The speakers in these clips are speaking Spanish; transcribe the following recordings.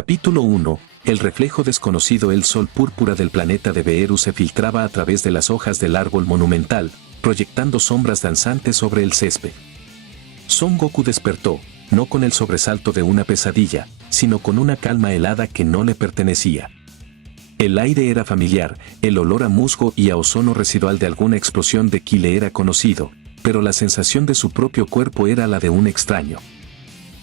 Capítulo 1. El reflejo desconocido. El sol púrpura del planeta de Beerus se filtraba a través de las hojas del árbol monumental, proyectando sombras danzantes sobre el césped. Son Goku despertó, no con el sobresalto de una pesadilla, sino con una calma helada que no le pertenecía. El aire era familiar, el olor a musgo y a ozono residual de alguna explosión de ki le era conocido, pero la sensación de su propio cuerpo era la de un extraño.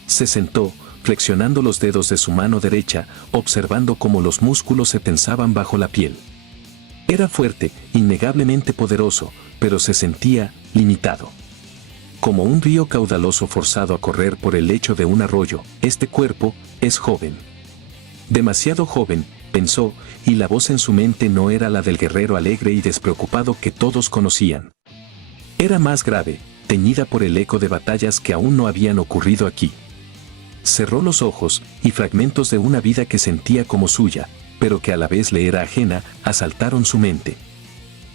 Se sentó, flexionando los dedos de su mano derecha, observando cómo los músculos se tensaban bajo la piel. Era fuerte, innegablemente poderoso, pero se sentía limitado. Como un río caudaloso forzado a correr por el lecho de un arroyo, este cuerpo es joven. Demasiado joven, pensó, y la voz en su mente no era la del guerrero alegre y despreocupado que todos conocían. Era más grave, teñida por el eco de batallas que aún no habían ocurrido aquí. Cerró los ojos, y fragmentos de una vida que sentía como suya, pero que a la vez le era ajena, asaltaron su mente.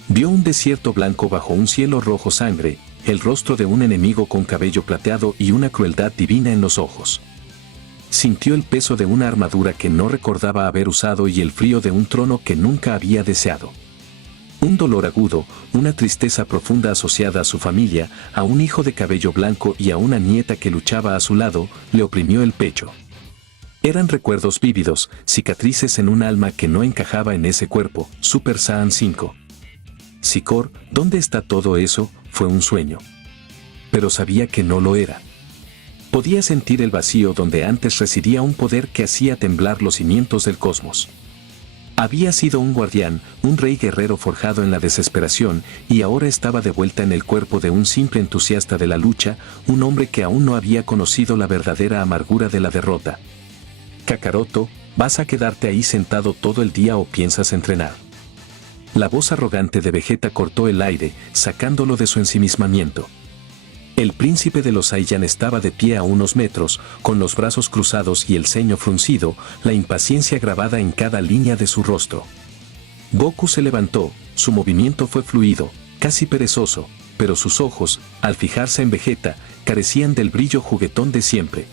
Vio un desierto blanco bajo un cielo rojo sangre, el rostro de un enemigo con cabello plateado y una crueldad divina en los ojos. Sintió el peso de una armadura que no recordaba haber usado y el frío de un trono que nunca había deseado. Un dolor agudo, una tristeza profunda asociada a su familia, a un hijo de cabello blanco y a una nieta que luchaba a su lado, le oprimió el pecho. Eran recuerdos vívidos, cicatrices en un alma que no encajaba en ese cuerpo. Super Saiyan 5. Sicor, ¿dónde está todo eso? Fue un sueño. Pero sabía que no lo era. Podía sentir el vacío donde antes residía un poder que hacía temblar los cimientos del cosmos. Había sido un guardián, un rey guerrero forjado en la desesperación, y ahora estaba de vuelta en el cuerpo de un simple entusiasta de la lucha, un hombre que aún no había conocido la verdadera amargura de la derrota. Kakaroto, ¿vas a quedarte ahí sentado todo el día o piensas entrenar? La voz arrogante de Vegeta cortó el aire, sacándolo de su ensimismamiento. El príncipe de los Saiyan estaba de pie a unos metros, con los brazos cruzados y el ceño fruncido, la impaciencia grabada en cada línea de su rostro. Goku se levantó, su movimiento fue fluido, casi perezoso, pero sus ojos, al fijarse en Vegeta, carecían del brillo juguetón de siempre.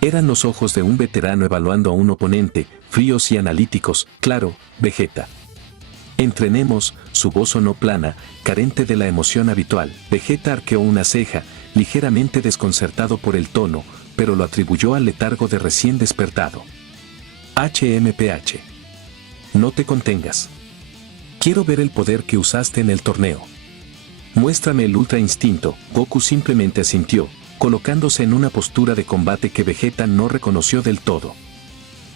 Eran los ojos de un veterano evaluando a un oponente, fríos y analíticos. Claro, Vegeta. Entrenemos. Su voz sonó plana, carente de la emoción habitual. Vegeta arqueó una ceja, ligeramente desconcertado por el tono, pero lo atribuyó al letargo de recién despertado. HMPH. No te contengas. Quiero ver el poder que usaste en el torneo. Muéstrame el ultra instinto. Goku simplemente asintió, colocándose en una postura de combate que Vegeta no reconoció del todo.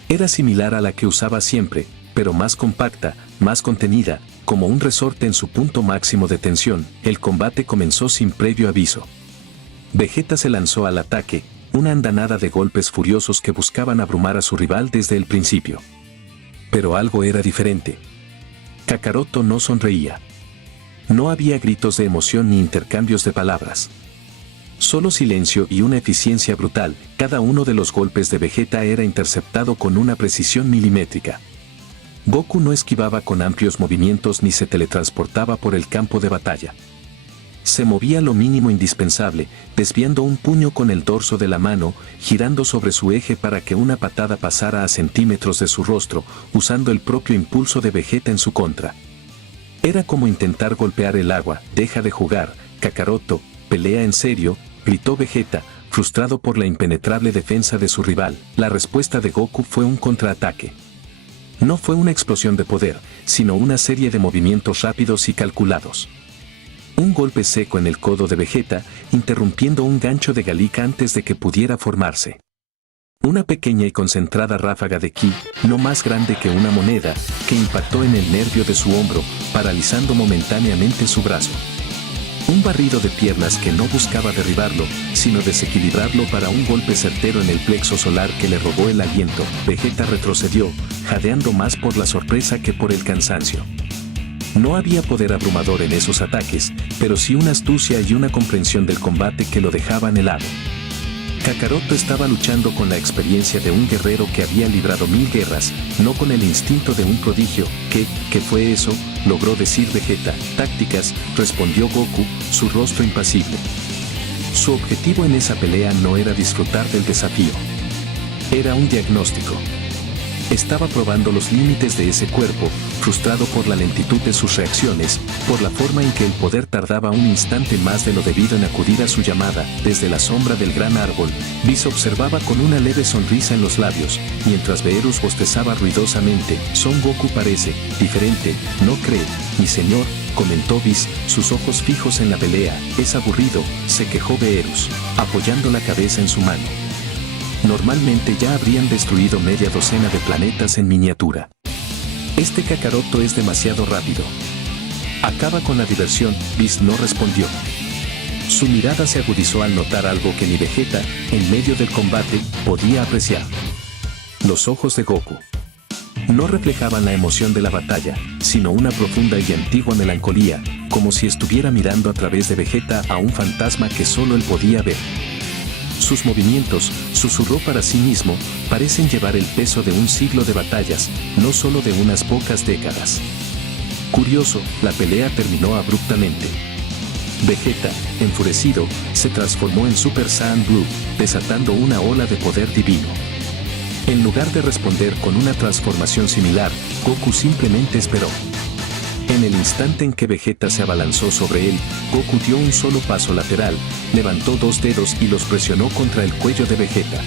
Era similar a la que usaba siempre, pero más compacta, más contenida, como un resorte en su punto máximo de tensión. El combate comenzó sin previo aviso. Vegeta se lanzó al ataque, una andanada de golpes furiosos que buscaban abrumar a su rival desde el principio. Pero algo era diferente. Kakaroto no sonreía. No había gritos de emoción ni intercambios de palabras. Solo silencio y una eficiencia brutal. Cada uno de los golpes de Vegeta era interceptado con una precisión milimétrica. Goku no esquivaba con amplios movimientos ni se teletransportaba por el campo de batalla. Se movía lo mínimo indispensable, desviando un puño con el dorso de la mano, girando sobre su eje para que una patada pasara a centímetros de su rostro, usando el propio impulso de Vegeta en su contra. Era como intentar golpear el agua. Deja de jugar, Kakaroto, pelea en serio, gritó Vegeta, frustrado por la impenetrable defensa de su rival. La respuesta de Goku fue un contraataque. No fue una explosión de poder, sino una serie de movimientos rápidos y calculados. Un golpe seco en el codo de Vegeta, interrumpiendo un gancho de Galika antes de que pudiera formarse. Una pequeña y concentrada ráfaga de ki, no más grande que una moneda, que impactó en el nervio de su hombro, paralizando momentáneamente su brazo. Un barrido de piernas que no buscaba derribarlo, sino desequilibrarlo para un golpe certero en el plexo solar que le robó el aliento. Vegeta retrocedió, jadeando más por la sorpresa que por el cansancio. No había poder abrumador en esos ataques, pero sí una astucia y una comprensión del combate que lo dejaban helado. Kakaroto estaba luchando con la experiencia de un guerrero que había librado 1000 guerras, no con el instinto de un prodigio. ¿Qué fue eso?, logró decir Vegeta. Tácticas, respondió Goku, su rostro impasible. Su objetivo en esa pelea no era disfrutar del desafío. Era un diagnóstico. Estaba probando los límites de ese cuerpo, frustrado por la lentitud de sus reacciones, por la forma en que el poder tardaba un instante más de lo debido en acudir a su llamada. Desde la sombra del gran árbol, Whis observaba con una leve sonrisa en los labios, mientras Beerus bostezaba ruidosamente. Son Goku parece diferente, ¿no cree, mi señor?, comentó Whis, sus ojos fijos en la pelea. Es aburrido, se quejó Beerus, apoyando la cabeza en su mano. Normalmente ya habrían destruido media docena de planetas en miniatura. Este Kakaroto es demasiado rápido. Acaba con la diversión. Whis no respondió. Su mirada se agudizó al notar algo que ni Vegeta, en medio del combate, podía apreciar. Los ojos de Goku no reflejaban la emoción de la batalla, sino una profunda y antigua melancolía, como si estuviera mirando a través de Vegeta a un fantasma que solo él podía ver. Sus movimientos, susurró para sí mismo, parecen llevar el peso de un siglo de batallas, no solo de unas pocas décadas. Curioso, la pelea terminó abruptamente. Vegeta, enfurecido, se transformó en Super Saiyan Blue, desatando una ola de poder divino. En lugar de responder con una transformación similar, Goku simplemente esperó. En el instante en que Vegeta se abalanzó sobre él, Goku dio un solo paso lateral, levantó dos dedos y los presionó contra el cuello de Vegeta.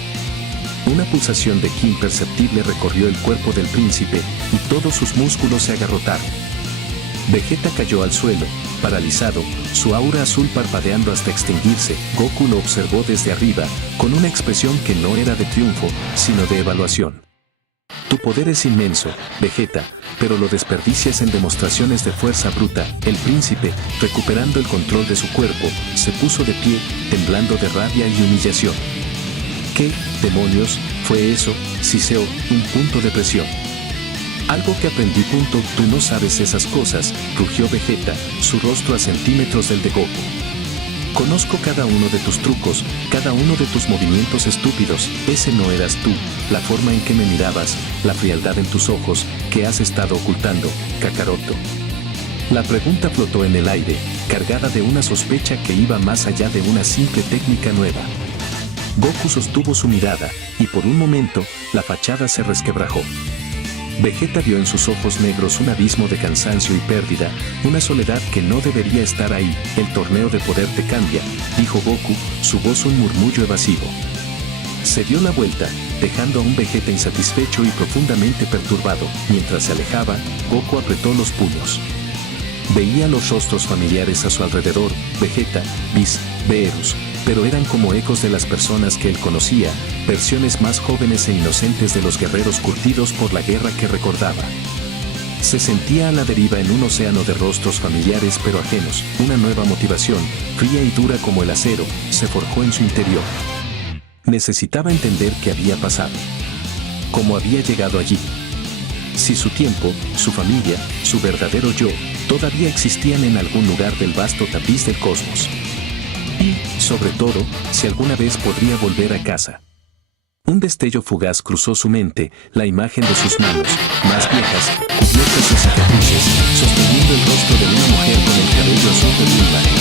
Una pulsación de ki imperceptible recorrió el cuerpo del príncipe, y todos sus músculos se agarrotaron. Vegeta cayó al suelo, paralizado, su aura azul parpadeando hasta extinguirse. Goku lo observó desde arriba, con una expresión que no era de triunfo, sino de evaluación. Tu poder es inmenso, Vegeta, pero lo desperdicias en demostraciones de fuerza bruta. El príncipe, recuperando el control de su cuerpo, se puso de pie, temblando de rabia y humillación. ¿Qué, demonios, fue eso, Siseo? Un punto de presión. Algo que aprendí. Tú no sabes esas cosas, rugió Vegeta, su rostro a centímetros del de Goku. Conozco cada uno de tus trucos, cada uno de tus movimientos estúpidos. Ese no eras tú, la forma en que me mirabas, la frialdad en tus ojos, que has estado ocultando, Kakaroto. La pregunta flotó en el aire, cargada de una sospecha que iba más allá de una simple técnica nueva. Goku sostuvo su mirada, y por un momento, la fachada se resquebrajó. Vegeta vio en sus ojos negros un abismo de cansancio y pérdida, una soledad que no debería estar ahí. El torneo de poder te cambia, dijo Goku, su voz un murmullo evasivo. Se dio la vuelta, dejando a un Vegeta insatisfecho y profundamente perturbado. Mientras se alejaba, Goku apretó los puños. Veía los rostros familiares a su alrededor, Vegeta, Whis, Beerus, pero eran como ecos de las personas que él conocía, versiones más jóvenes e inocentes de los guerreros curtidos por la guerra que recordaba. Se sentía a la deriva en un océano de rostros familiares pero ajenos. Una nueva motivación, fría y dura como el acero, se forjó en su interior. Necesitaba entender qué había pasado. ¿Cómo había llegado allí? Si su tiempo, su familia, su verdadero yo, todavía existían en algún lugar del vasto tapiz del cosmos. Y, sobre todo, si alguna vez podría volver a casa. Un destello fugaz cruzó su mente, la imagen de sus manos, más viejas, cubiertas de cicatrices, sosteniendo el rostro de una mujer con el cabello azul de luna.